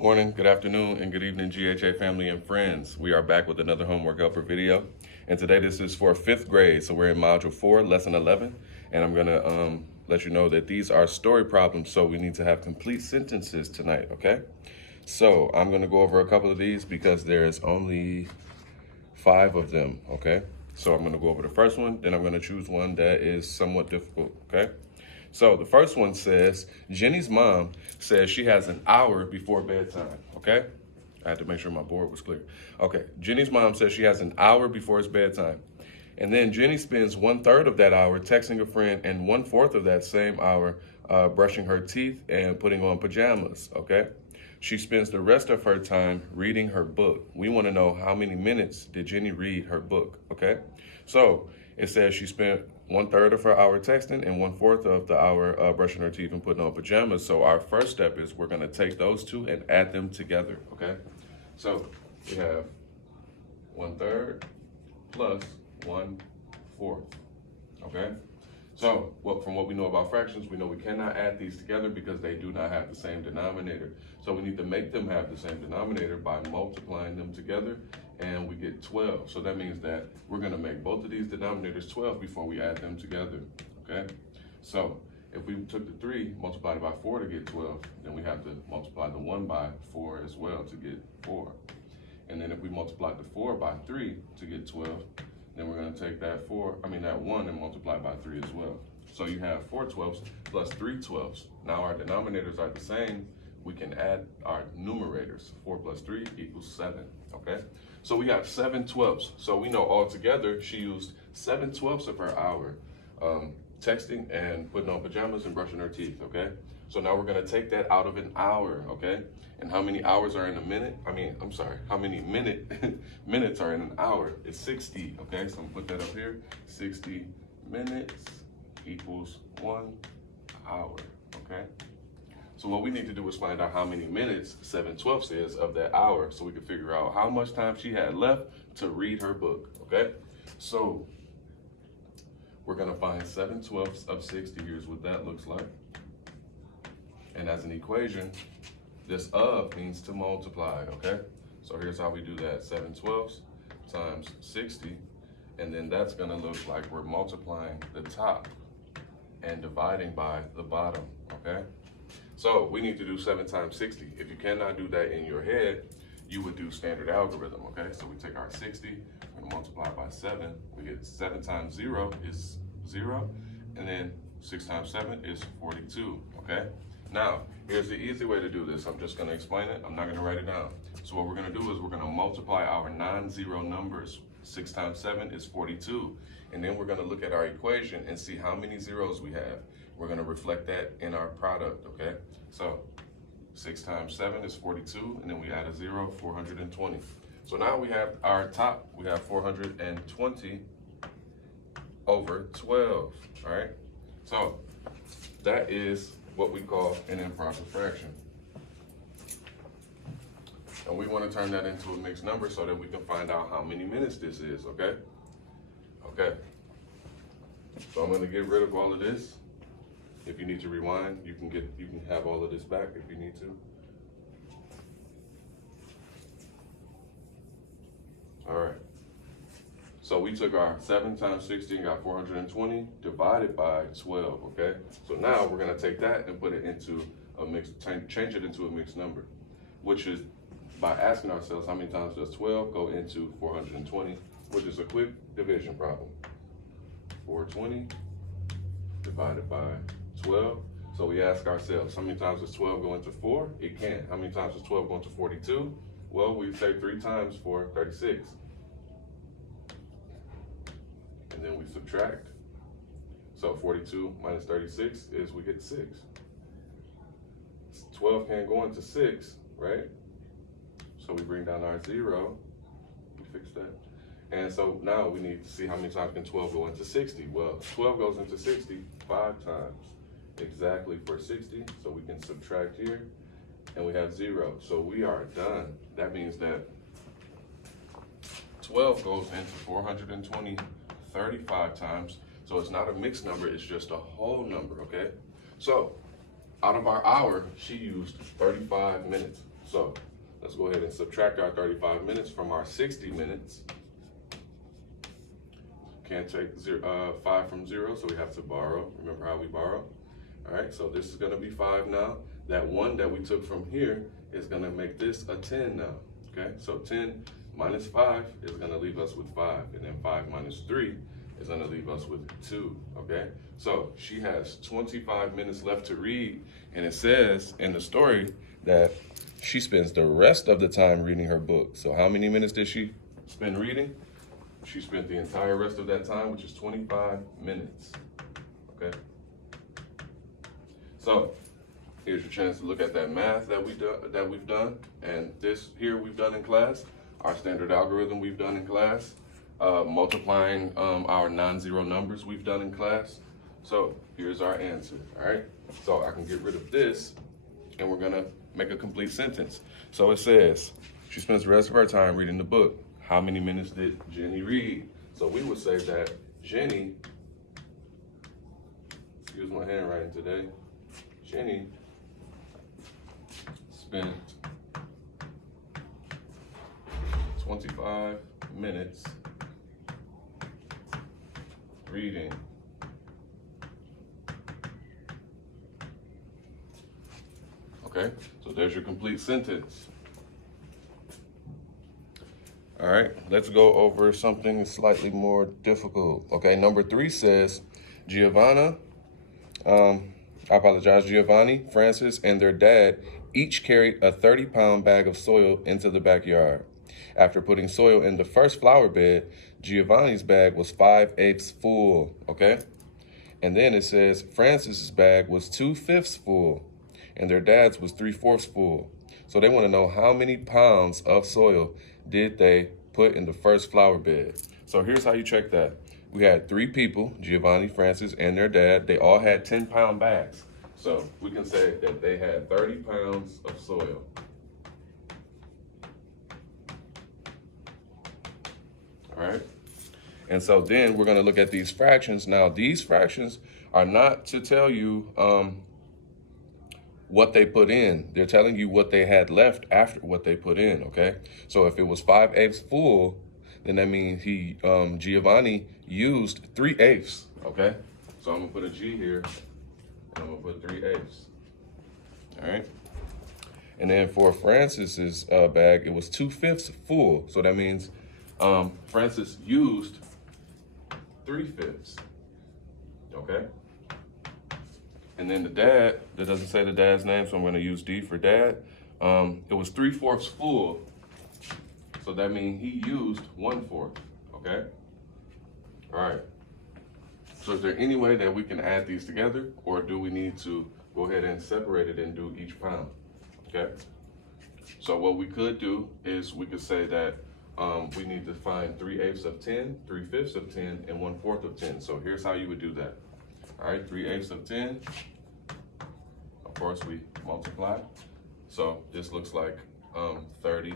morning, good afternoon, and good evening, GHA family and friends. We are back with another homework helper video. And today this is for 5th grade. So we're in module 4, lesson 11. And I'm gonna let you know that these are story problems. So we need to have complete sentences tonight, okay? So I'm gonna go over a couple of these because there's only 5 of them, okay? So I'm gonna go over the first one, then I'm gonna choose one that is somewhat difficult, okay? So the first one says, Jenny's mom says she has an hour before bedtime, okay? I had to make sure my board was clear. Okay, Jenny's mom says she has an hour before it's bedtime. And then Jenny spends 1/3 of that hour texting a friend and 1/4 of that same hour brushing her teeth and putting on pajamas, okay? She spends the rest of her time reading her book. We want to know how many minutes did Jenny read her book, okay? So it says she spent 1/3 of her hour texting and 1/4 of the hour brushing her teeth and putting on pajamas. So our first step is we're going to take those two and add them together, okay? So we have 1/3 plus 1/4, okay? So from what we know about fractions, we know we cannot add these together because they do not have the same denominator. So we need to make them have the same denominator by multiplying them together, and we get 12. So that means that we're gonna make both of these denominators 12 before we add them together, okay? So if we took the 3, multiplied it by 4 to get 12, then we have to multiply the 1 by 4 as well to get 4. And then if we multiply the 4 by 3 to get 12, then we're gonna take that 1 and multiply by 3 as well. So you have 4 12s plus 3 12s. Now our denominators are the same. We can add our numerators. 4 plus 3 equals 7, okay? So we have 7 12s. So we know altogether she used 7 12s of her hour texting and putting on pajamas and brushing her teeth, okay? So now we're gonna take that out of an hour, okay? And how many hours are in a minute? How many minutes are in an hour? It's 60, okay? So I'm gonna put that up here. 60 minutes equals 1 hour, okay? So what we need to do is find out how many minutes 7 12ths is of that hour so we can figure out how much time she had left to read her book, okay? So we're gonna find 7 12ths of 60. Here's what that looks like. And as an equation, this of means to multiply, okay? So here's how we do that. 7 12ths times 60, and then that's gonna look like we're multiplying the top and dividing by the bottom, okay? So we need to do 7 times 60. If you cannot do that in your head, you would do standard algorithm, okay? So we take our 60, we're gonna multiply by 7. We get 7 times 0 is 0, and then 6 times 7 is 42, okay? Now, here's the easy way to do this. I'm just gonna explain it. I'm not gonna write it down. So what we're gonna do is we're gonna multiply our non-zero numbers. 6 times 7 is 42. And then we're gonna look at our equation and see how many zeros we have. We're gonna reflect that in our product, okay? So 6 times 7 is 42, and then we add a 0, 420. So now we have our top, we have 420 over 12, all right? So that is what we call an improper fraction. And we want to turn that into a mixed number so that we can find out how many minutes this is, okay? Okay. So I'm going to get rid of all of this. If you need to rewind, you can have all of this back if you need to. All right. So we took our 7 times 60 and got 420 divided by 12, okay? So now we're gonna take that and put it into a mixed, change it into a mixed number, which is by asking ourselves how many times does 12 go into 420, which is a quick division problem. 420 divided by 12. So we ask ourselves, how many times does 12 go into 4? It can. How many times does 12 go into 42? Well, we say 3 times 4, 36. And then we subtract. So 42 minus 36 is we get 6. 12 can't go into 6, right? So we bring down our 0. We fix that. And so now we need to see how many times can 12 go into 60. Well, 12 goes into 60 5 times, exactly for 60. So we can subtract here, and we have 0. So we are done. That means that 12 goes into 420 35 times. So it's not a mixed number, it's just a whole number, okay? So out of our hour, she used 35 minutes. So let's go ahead and subtract our 35 minutes from our 60 minutes. Can't take 5 from 0, so we have to borrow. Remember how we borrow? All right, so this is gonna be 5 now. That 1 that we took from here is gonna make this a 10 now, okay? So 10 minus 5 is gonna leave us with 5, and then 5 minus 3 is gonna leave us with 2, okay? So she has 25 minutes left to read, and it says in the story that she spends the rest of the time reading her book. So how many minutes did she spend reading? She spent the entire rest of that time, which is 25 minutes, okay? So here's your chance to look at that math that we've done, and this here we've done in class, our standard algorithm we've done in class, multiplying our non-zero numbers we've done in class. So here's our answer, all right? So I can get rid of this, and we're gonna make a complete sentence. So it says, she spends the rest of her time reading the book. How many minutes did Jenny read? So we would say that Jenny, excuse my handwriting today, Jenny spent 25 minutes reading. Okay, so there's your complete sentence. All right, let's go over something slightly more difficult. Okay, number 3 says, Giovanni, Francis, and their dad each carried a 30-pound bag of soil into the backyard. After putting soil in the first flower bed, Giovanni's bag was 5/8 full, okay? And then it says Francis's bag was 2/5 full, and their dad's was 3/4 full. So they want to know how many pounds of soil did they put in the first flower bed. So here's how you check that. We had 3 people, Giovanni, Francis, and their dad. They all had 10-pound bags. So we can say that they had 30 pounds of soil. All right. And so then we're going to look at these fractions. Now, these fractions are not to tell you what they put in. They're telling you what they had left after what they put in, okay? So if it was 5/8 full, then that means Giovanni used 3/8, okay? So I'm gonna put a G here, and I'm gonna put 3/8, all right? And then for Francis's bag, it was 2/5 full. So that means Francis used 3/5, okay? And then the dad, that doesn't say the dad's name, so I'm gonna use D for dad. It was 3/4 full, so that means he used 1/4, okay? All right, so is there any way that we can add these together, or do we need to go ahead and separate it and do each pound, okay? So what we could do is we could say that we need to find 3/8 of 10, 3/5 of 10, and 1/4 of 10. So here's how you would do that. All right, 3/8 of 10, of course we multiply. So this looks like 30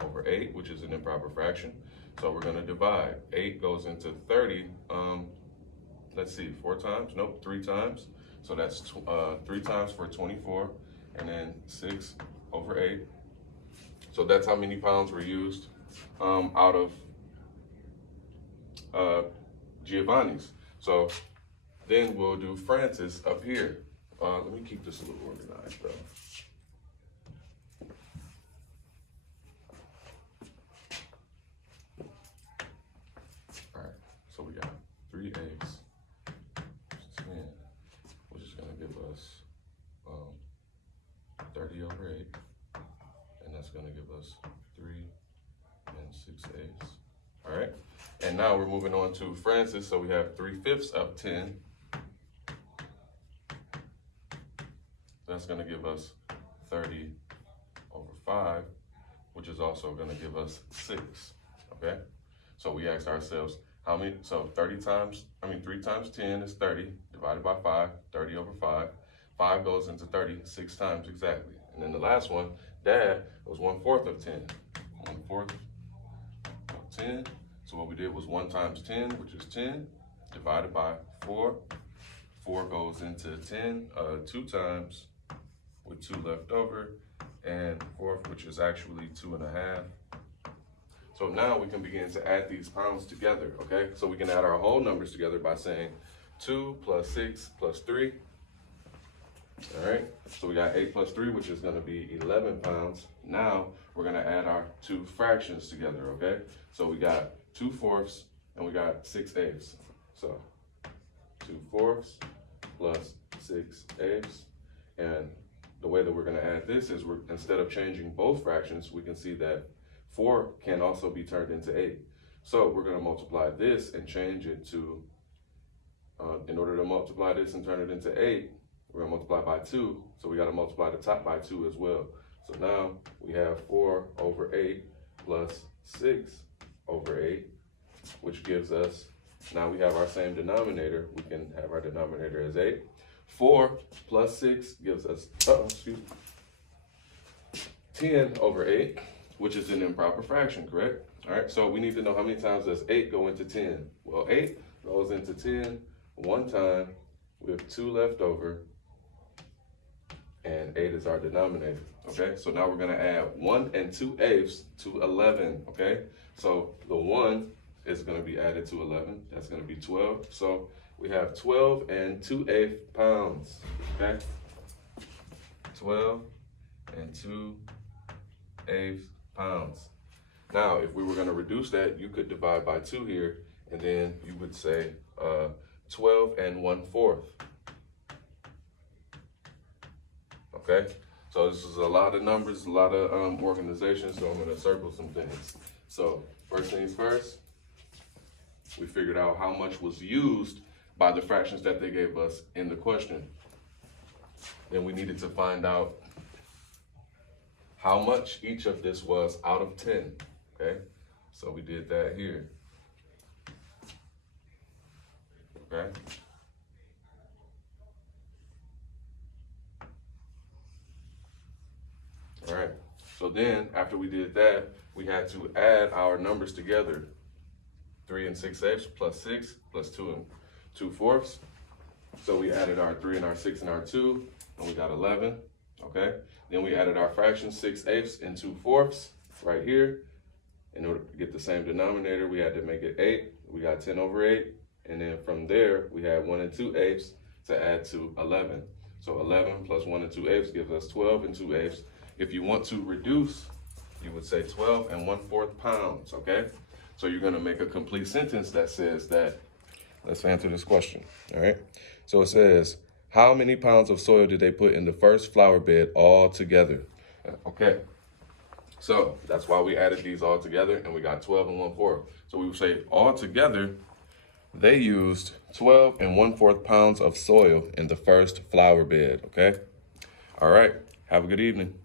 over 8, which is an improper fraction. So we're gonna divide. 8 goes into 30, let's see, 4 times? Nope, 3 times. So that's 3 times for 24, and then 6 over 8. So that's how many pounds were used out of Giovanni's. So then we'll do Francis up here. Let me keep this a little organized though. All right, so we got 3/8, 10, which is gonna give us 30 over 8, and that's gonna give us 3 and 6/8. All right, and now we're moving on to Francis, so we have 3/5 of 10. That's gonna give us 30 over 5, which is also gonna give us 6, okay? So we asked ourselves, how many, so 3 times 10 is 30, divided by 5, 30 over 5. 5 goes into 30 6 times exactly. And then the last one, Dad, was 1/4 of 10. 1/4 of 10. So what we did was 1 times 10, which is 10, divided by 4. 4 goes into 10 2 times, with 2 left over, and 1/4, which is actually 2.5. So now we can begin to add these pounds together, okay? So we can add our whole numbers together by saying 2 plus 6 plus 3. All right, so we got 8 plus 3, which is gonna be 11 pounds. Now we're gonna add our two fractions together, okay? So we got 2/4 and we got 6/8. So 2/4 plus 6/8. And the way that we're gonna add this is instead of changing both fractions, we can see that 4 can also be turned into 8. So we're gonna multiply this and change it to, in order to multiply this and turn it into 8, we're gonna multiply by 2. So we gotta multiply the top by 2 as well. So now we have 4/8 plus 6/8, which gives us, now we have our same denominator. We can have our denominator as 8. 4 plus 6 gives us, 10/8, which is an improper fraction, correct? All right, so we need to know how many times does 8 go into 10? Well, 8 goes into 10 one time. We have 2 left over, and 8 is our denominator, okay? So now we're gonna add 1 and 2/8 to 11, okay? So the 1 is gonna be added to 11, that's gonna be 12. So we have 12 and 2/8 pounds, okay? 12 and 2/8 pounds. Now, if we were gonna reduce that, you could divide by 2 here, and then you would say 12 and 1/4. Okay, so this is a lot of numbers, a lot of organization, so I'm gonna circle some things. So first things first, we figured out how much was used by the fractions that they gave us in the question. Then we needed to find out how much each of this was out of 10, okay? So we did that here, okay? All right, so then after we did that, we had to add our numbers together. 3 and 6/8 plus 6 plus 2 and 2/4. So we added our 3 and our 6 and our 2, and we got 11, okay? Then we added our fractions, 6/8 and 2/4 right here. In order to get the same denominator, we had to make it 8. We got 10/8, and then from there, we had 1 and 2/8 to add to 11. So 11 plus 1 and 2/8 gives us 12 and 2/8. If you want to reduce, you would say 12 and 1/4 pounds, okay? So you're gonna make a complete sentence that says that, let's answer this question, all right? So it says, how many pounds of soil did they put in the first flower bed all together? Okay, so that's why we added these all together and we got 12 and 1/4. So we would say all together, they used 12 and 1/4 pounds of soil in the first flower bed, okay? All right, have a good evening.